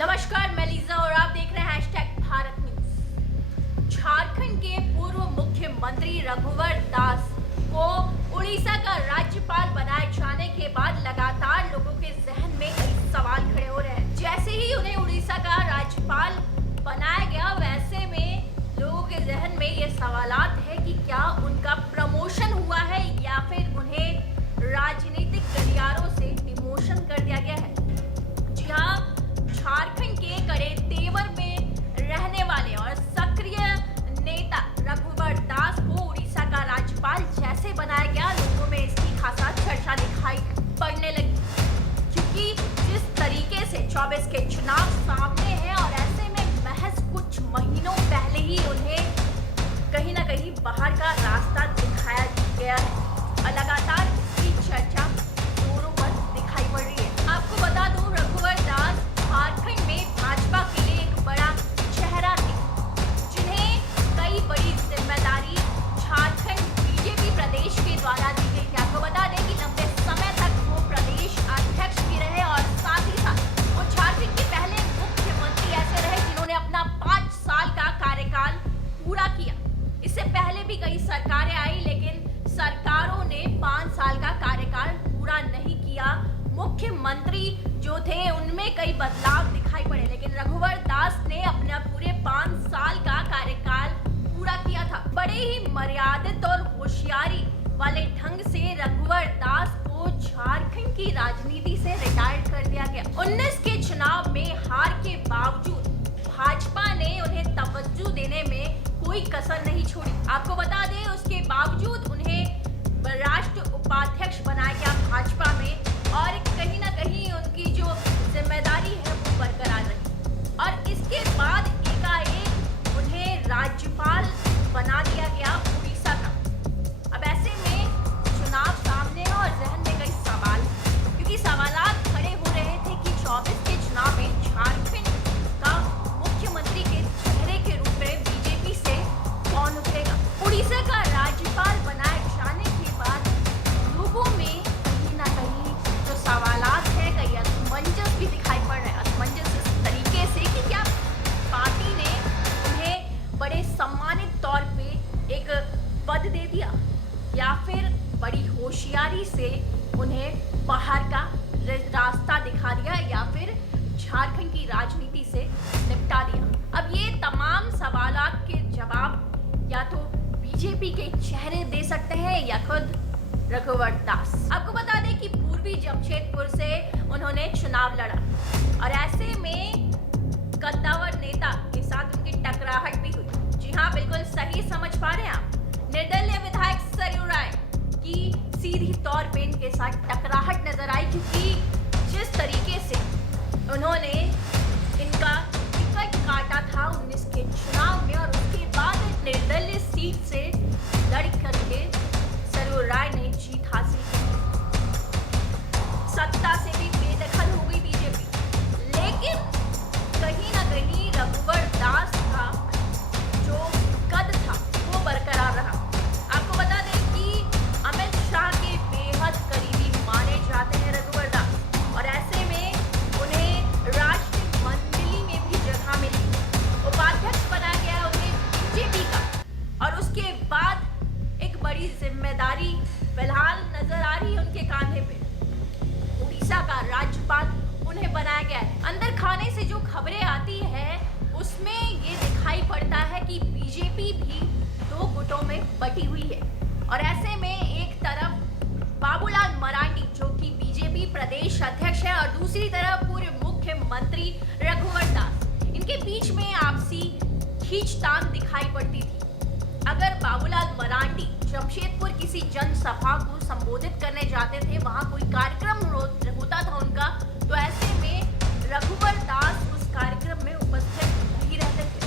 नमस्कार, मैं लीजा और आप देख रहे हैं #भारत न्यूज। झारखंड के पूर्व मुख्यमंत्री रघुवर दास को उड़ीसा का राज्यपाल बनाए जाने के बाद लगातार लोगों के जहन में कई सवाल खड़े हो रहे हैं। जैसे ही उन्हें उड़ीसा का राज्यपाल बनाया गया, वैसे में लोगों के जहन में ये सवालात है कि क्या उनका प्रमोशन हुआ है या फिर उन्हें राजनीतिक गलियारों से डिमोशन कर दिया गया है। जी हाँ, झारखंड के कड़े तेवर में रहने वाले और सक्रिय नेता रघुवर दास को उड़ीसा का राज्यपाल जैसे बनाया गया, लोगों में इसकी खासा चर्चा दिखाई पड़ने लगी, क्योंकि जिस तरीके से 24 के चुनाव सामने हैं और ऐसे में महज कुछ महीनों पहले ही उन्हें कहीं ना कहीं बाहर का रास्ता दिखाया गया है और लगातार इसकी चर्चा जोरों पर दिखाई पड़ रही है। आपको बता दूं, रघुवर दास झारखंड में भाजपा के लिए एक बड़ा चेहरा थे, जिन्हें कई बड़ी जिम्मेदारी झारखंड बीजेपी प्रदेश के द्वारा दी गई थी। आपको बता दें कि लंबे समय तक वो प्रदेश अध्यक्ष भी रहे और साथ ही साथ वो झारखंड के पहले मुख्यमंत्री ऐसे रहे जिन्होंने अपना 5 साल का कार्यकाल पूरा किया। इससे पहले भी कई सरकारें आई, लेकिन सरकारों ने 5 साल का कार्यकाल पूरा नहीं किया। मुख्यमंत्री जो थे उनमें कई बदलाव दिखाई पड़े, लेकिन रघुवर दास ने अपना पूरे 5 साल का कार्यकाल पूरा किया था। बड़े ही मर्यादित और होशियारी वाले ढंग से रघुवर दास को झारखंड की राजनीति से रिटायर्ड कर दिया गया। 19 के चुनाव में हार के बावजूद भाजपा ने उन्हें तवज्जो देने में कोई कसर नहीं छोड़ी। आपको बता दें, उसके बावजूद उन्हें राष्ट्र उपाध्यक्ष बनाया गया भाजपा में और कहीं ना कहीं उनकी जो जिम्मेदारी है वो बरकरार रही और इसके बाद एकाएक उन्हें राज्यपाल बना दिया गया उड़ीसा का। अब ऐसे में चुनाव सामने है और जहन में कई सवाल, क्योंकि सवालात खड़े हो रहे थे कि 24 के चुनाव में झारखंड का मुख्यमंत्री के चेहरे के रूप में बीजेपी से कौन उतरेगा। उड़ीसा का राज्यपाल बनाए जाने के बाद लोगों में कहीं ना कहीं जो सवालात है, कई असमंजस भी दिखाई पड़ रहे हैं। असमंजस इस तरीके से कि क्या पार्टी ने उन्हें बड़े सम्मानित तौर पे एक पद दे दिया या फिर बड़ी होशियारी से उन्हें बाहर का रास्ता दिखा दिया या फिर झारखंड की राजनीति से निपटा दिया। अब ये तमाम सवालात के जवाब या तो बीजेपी के चेहरे दे सकते हैं या खुद रघुवर दास। आपको बता दें कि पूर्वी जमशेदपुर से उन्होंने चुनाव लड़ा और ऐसे में कद्दावर नेता के साथ उनकी टकराहट भी हुई। जी हाँ, बिल्कुल सही समझ पा रहे हैं आप। निर्दलीय विधायक सरयू राय की सीधी तौर पे इनके साथ टकराहट नजर आई, क्योंकि जिस तरीके से उन्होंने इनका टिकट काटा था 19 के चुनाव में और उसके बाद निर्दलीय सीट से लड़ करके सरयू राय ने जीत हासिल की। सत्ता से भी बेदखल हो गई बीजेपी, लेकिन कहीं ना कहीं रघुवर दास का जो कद था वो बरकरार रहा। आपको बता दें कि अमित शाह के बेहद करीबी माने जाते हैं रघुवर दास और ऐसे में उन्हें राष्ट्रीय मंडली में भी जगह मिली। उपाध्यक्ष बनाया गया उन्हें बीजेपी का और उसके बाद एक बड़ी जिम्मेदारी फिलहाल नजर आ रही है उनके कांधे पे। उड़ीसा का राज्यपाल उन्हें बनाया गया है। अंदर खाने से जो खबरें आती है उसमें ये दिखाई पड़ता है कि बीजेपी भी 2 गुटों में बटी हुई है और ऐसे में एक तरफ बाबूलाल मरांडी जो कि बीजेपी प्रदेश अध्यक्ष है और दूसरी तरफ पूर्व मुख्यमंत्री रघुवर दास। इनके बीच में आपसी खींचतान दिखाई पड़ती थी। अगर बाबूलाल मरांडी जमशेदपुर किसी जनसभा को संबोधित करने जाते थे, वहां कोई कार्यक्रम होता था उनका, तो ऐसे में रघुवर दास उस कार्यक्रम में उपस्थित नहीं रहते थे।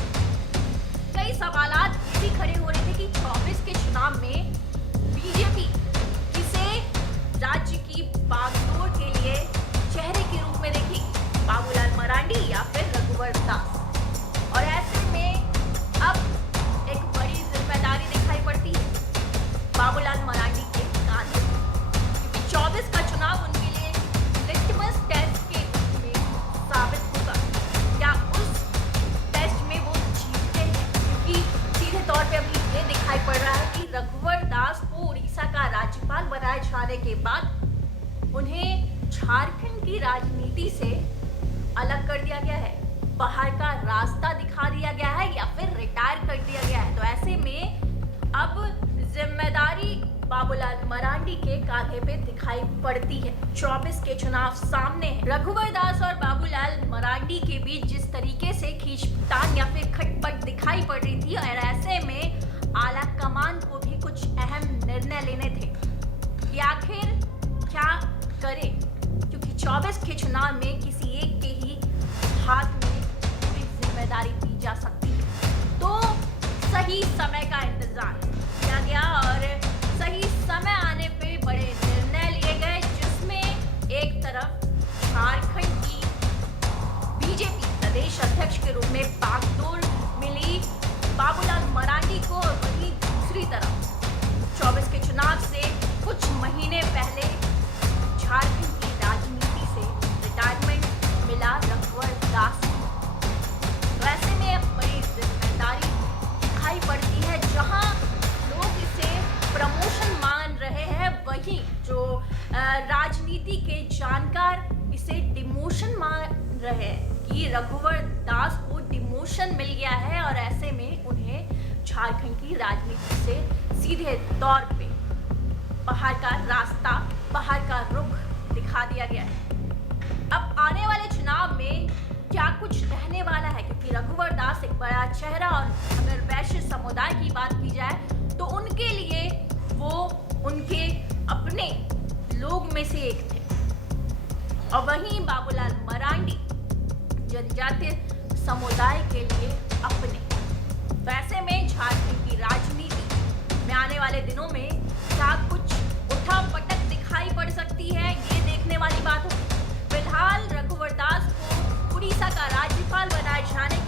कई सवालात ये भी खड़े हो रहे थे कि 24 के चुनाव में बीजेपी किसे राज्य की बागडोर के लिए चेहरे के रूप में देखेगी, बाबूलाल मरांडी या फिर रघुवर दास। और ऐसे में अब एक बड़ी जिम्मेदारी दिखाई पड़ती है बाबूलाल मरांडी के कांधे, क्योंकि 24 का चुनाव उनके लिए लिटमस टेस्ट के रूप में साबित होगा। झारखंड की राजनीति से अलग कर दिया गया है, बाहर का रास्ता दिखा दिया गया है या फिर रिटायर कर दिया गया है। तो ऐसे में अब जिम्मेदारी बाबूलाल मरांडी के कांधे पे दिखाई पड़ती है। 24 के चुनाव सामने हैं। रघुवर दास और बाबूलाल मरांडी के बीच जिस तरीके से खींचतान या फिर खटपट दिखाई पड़ रही थी, और ऐसे में आला कमान को भी कुछ अहम निर्णय लेने थे कि आखिर क्या करे, क्योंकि 24 के चुनाव में किसी एक के ही हाथ में पूरी जिम्मेदारी दी जा सकती है। तो सही समय का इंतजार किया गया और सही समय आने पे बड़े निर्णय लिए गए, जिसमें एक तरफ झारखंड की बीजेपी प्रदेश अध्यक्ष के रूप में बागडोर मिली बाबूलाल मरांडी को, और वहीं दूसरी तरफ 24 के चुनाव से कुछ महीने पहले झारखंड की राजनीति से रिटायरमेंट मिला रघुवर दास को। तो ऐसे में बड़ी जिम्मेदारी दिखाई पड़ती है। जहां लोग इसे प्रमोशन मान रहे हैं, वहीं जो राजनीति के जानकार इसे डिमोशन मान रहे हैं कि रघुवर दास को डिमोशन मिल गया है, और ऐसे में उन्हें झारखंड की राजनीति से सीधे तौर पे बाहर का रास्ता, बाहर का रुख दिखा दिया गया है। अब आने वाले चुनाव में क्या कुछ रहने वाला है, क्योंकि रघुवर दास एक बड़ा चेहरा, और अगर वैश्य समुदाय की बात की जाए तो उनके लिए वो उनके अपने लोग में से एक थे, और वहीं बाबूलाल मरांडी जनजातीय समुदाय के लिए अपने। वैसे में झारखंड की राजनीति में आने वाले दिनों में क्या कुछ उठा पटक दिखाई पड़ सकती है, ये देखने वाली बात होगी। फिलहाल रघुवर दास को उड़ीसा का राज्यपाल बनाए जाने